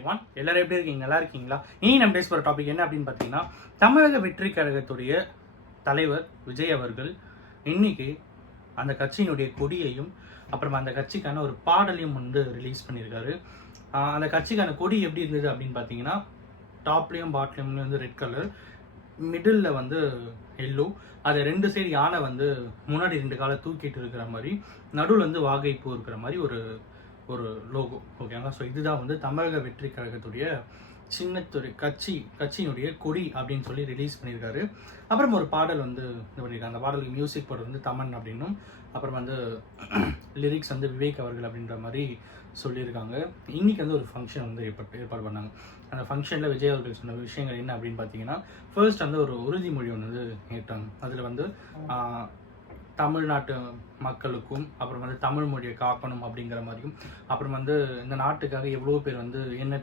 Everyone, எல்லாரும் எப்படி இருக்கீங்க? நல்லா இருக்கீங்களா? இனி நம்ம பேச போகிற டாபிக் என்ன அப்படின்னு பார்த்தீங்கன்னா, தமிழக வெற்றி கழகத்துடைய தலைவர் விஜய் அவர்கள் இன்னைக்கு அந்த கட்சியினுடைய கொடியையும் அப்புறமா அந்த கட்சிக்கான ஒரு பாடலையும் வந்து ரிலீஸ் பண்ணியிருக்காரு. அந்த கட்சிக்கான கொடி எப்படி இருந்தது அப்படின்னு பார்த்தீங்கன்னா, டாப்லேயும் பாட்லேயும் வந்து ரெட் கலர், மிடில் வந்து எல்லோ, அது ரெண்டு சைடு யானை வந்து முன்னாடி ரெண்டு காலை தூக்கிட்டு இருக்கிற மாதிரி, நடுவில் வந்து வாகைப்பூ இருக்கிற மாதிரி ஒரு லோகோ. ஓகேங்களா? ஸோ இதுதான் வந்து தமிழக வெற்றி கழகத்துடைய சின்னத்துறை கட்சியினுடைய கொடி அப்படின்னு சொல்லி ரிலீஸ் பண்ணியிருக்காரு. அப்புறம் ஒரு பாடல் வந்து இது பண்ணியிருக்காங்க. அந்த பாடலுக்கு மியூசிக் போடுறது வந்து தமன் அப்படின்னும், அப்புறம் வந்து லிரிக்ஸ் வந்து விவேக் அவர்கள் அப்படின்ற மாதிரி சொல்லியிருக்காங்க. இன்னைக்கு வந்து ஒரு ஃபங்க்ஷன் வந்து ஏற்பாடு பண்ணாங்க. அந்த ஃபங்க்ஷனில் விஜய் அவர்கள் சொன்ன விஷயங்கள் என்ன அப்படின்னு பார்த்தீங்கன்னா, ஃபர்ஸ்ட் வந்து ஒரு உறுதிமொழி ஒன்று வந்து ஏற்றாங்க. அதில் வந்து தமிழ்நாட்டு மக்களுக்கும் அப்புறம் வந்து தமிழ் மொழியை காக்கணும் அப்படிங்கிற மாதிரியும், அப்புறம் வந்து இந்த நாட்டுக்காக எவ்வளோ பேர் வந்து எண்ணற்ற